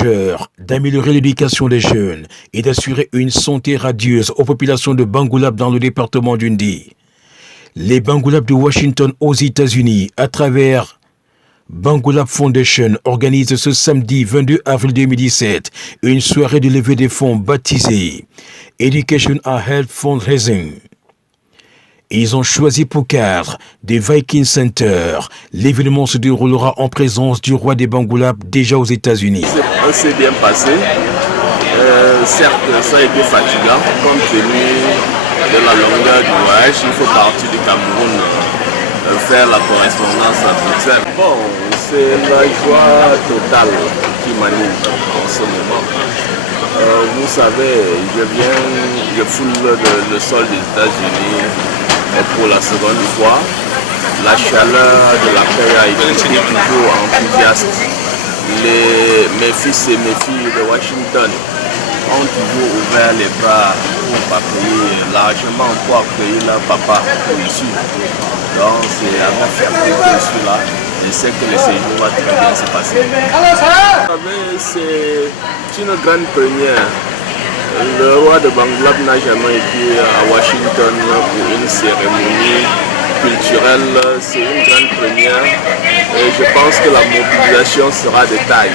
majeur d'améliorer l'éducation des jeunes et d'assurer une santé radieuse aux populations de Bangoulap dans le département d'Undi. Les Bangoulap de Washington aux États-Unis, à travers Bangoulap Foundation, organise ce samedi 22 avril 2017 une soirée de levée des fonds baptisée Education and Health Fundraising. Ils ont choisi pour cadre des Viking Center. L'événement se déroulera en présence du roi des Bangoulap déjà aux États-Unis. Ça s'est bien passé. Certes, ça a été fatigant compte tenu de la longueur du voyage. Il faut partir du Cameroun faire la correspondance à Bruxelles. Bon, c'est la joie totale qui m'anime en ce moment. Vous savez, je foule le sol des États-Unis. Et pour la seconde fois, la chaleur de la paix a été toujours enthousiaste. Mes fils et mes filles de Washington ont toujours ouvert les bras pour accueillir largement, pour accueillir leur papa ici. Donc c'est avec fierté que je suis là. Je sais que le séjour va très bien se passer. Vous savez, c'est une grande première. Le roi de Bangoulap n'a jamais été à Washington pour une cérémonie culturelle. C'est une grande première et je pense que la mobilisation sera de taille.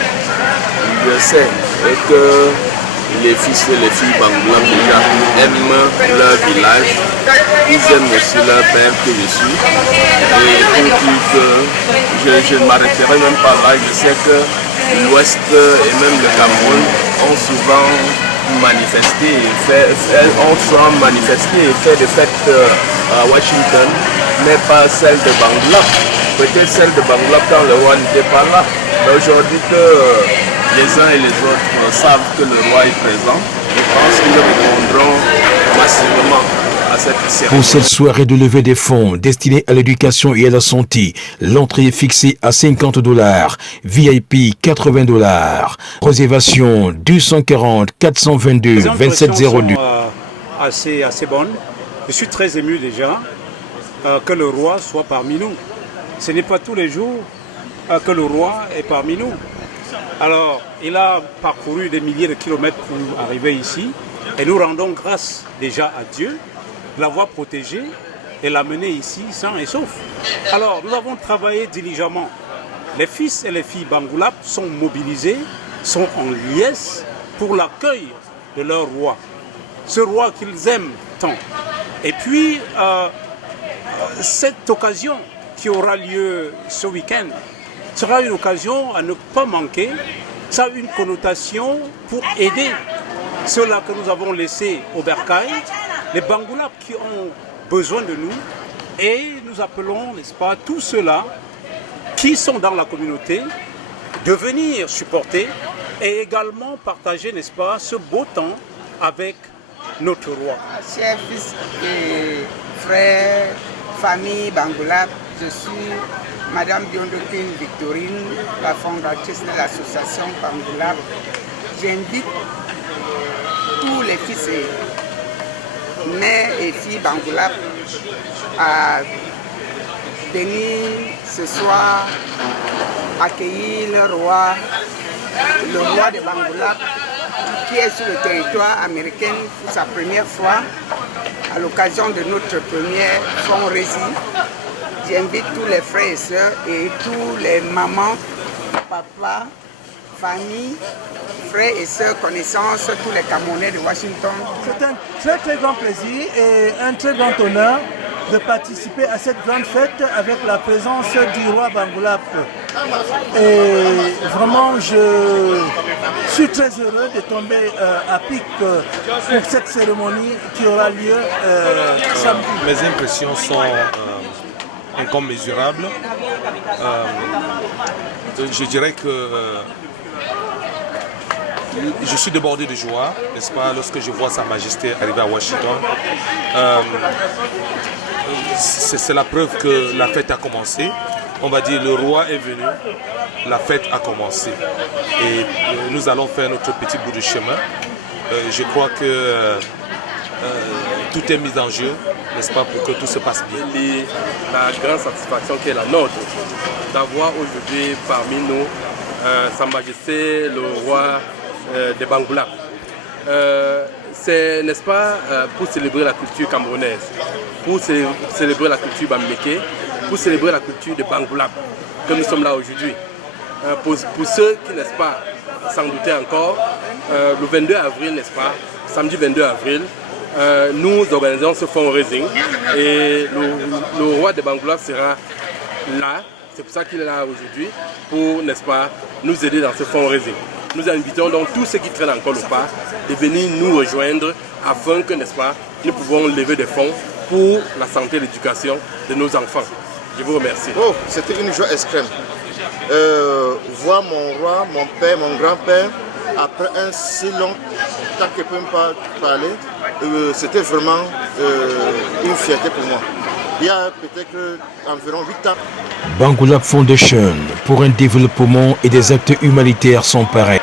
Je sais que les fils et les filles Bangoulap déjà aiment leur village. Ils aiment aussi leur père que je suis. Et pour dire que je ne m'arrêterai même pas là. Je sais que l'Ouest et même le Cameroun ont souvent manifester et fait des fêtes à Washington, mais pas celle de Bangoulap. Peut-être celle de Bangoulap quand le roi n'était pas là. Mais aujourd'hui que les uns et les autres savent que le roi est présent, je pense qu'ils répondront massivement à cette cérémonie. Pour cette soirée de levée des fonds destinée à l'éducation et à la santé, l'entrée est fixée à $50, VIP $80. Réservation 240 422 2702. Assez bonne. Je suis très ému déjà que le roi soit parmi nous. Ce n'est pas tous les jours que le roi est parmi nous. Alors, il a parcouru des milliers de kilomètres pour arriver ici et nous rendons grâce déjà à Dieu de l'avoir protégé et l'amener ici sain et sauf. Alors, nous avons travaillé diligemment. Les fils et les filles Bangoulap sont mobilisés, sont en liesse pour l'accueil de leur roi. Ce roi qu'ils aiment tant. Et puis, cette occasion qui aura lieu ce week-end sera une occasion à ne pas manquer. Ça a une connotation pour aider ceux-là que nous avons laissés au bercail, les Bangoulap qui ont besoin de nous. Et nous appelons, n'est-ce pas, tous ceux-là qui sont dans la communauté de venir supporter et également partager, n'est-ce pas, ce beau temps avec notre roi. Chers fils et frères, famille Bangoulap, je suis Madame Biondokine Victorine, la fondatrice de l'association Bangoulap. J'invite tous les fils et mères et filles Bangoulap à venir ce soir accueillir le roi de Bangoulap qui est sur le territoire américain pour sa première fois à l'occasion de notre première fundraising. J'invite tous les frères et sœurs et tous les mamans, papas, familles, frères et sœurs, connaissances, tous les Camerounais de Washington. C'est un très très grand plaisir et un très grand honneur de participer à cette grande fête avec la présence du roi Bangoulap. Et vraiment, je suis très heureux de tomber à pic pour cette cérémonie qui aura lieu samedi. Mes impressions sont incommensurables. Je dirais que je suis débordé de joie, n'est-ce pas, lorsque je vois Sa Majesté arriver à Washington. C'est la preuve que la fête a commencé. On va dire le roi est venu, la fête a commencé. Et nous allons faire notre petit bout de chemin. Je crois que tout est mis en jeu, n'est-ce pas, pour que tout se passe bien. La grande satisfaction qui est la nôtre, d'avoir aujourd'hui parmi nous Sa Majesté le roi de Bangoulap. C'est, n'est-ce pas, pour célébrer la culture camerounaise, pour célébrer la culture bamileke, pour célébrer la culture de Bangoulap que nous sommes là aujourd'hui. Pour ceux qui, n'est-ce pas, s'en doutaient encore, le 22 avril, n'est-ce pas, samedi 22 avril, nous organisons ce fundraising et le roi de Bangoulap sera là, c'est pour ça qu'il est là aujourd'hui, pour, n'est-ce pas, nous aider dans ce fundraising. Nous invitons donc tous ceux qui traînent encore le pas de venir nous rejoindre afin que, n'est-ce pas, nous pouvons lever des fonds pour la santé et l'éducation de nos enfants. Je vous remercie. Oh, c'était une joie extrême. Voir mon roi, mon père, mon grand-père, après un si long temps qu'ils ne peuvent pas parler, c'était vraiment une fierté pour moi. Il y a peut-être environ 8 ans. Bangoulap Foundation pour un développement et des actes humanitaires sans pareil.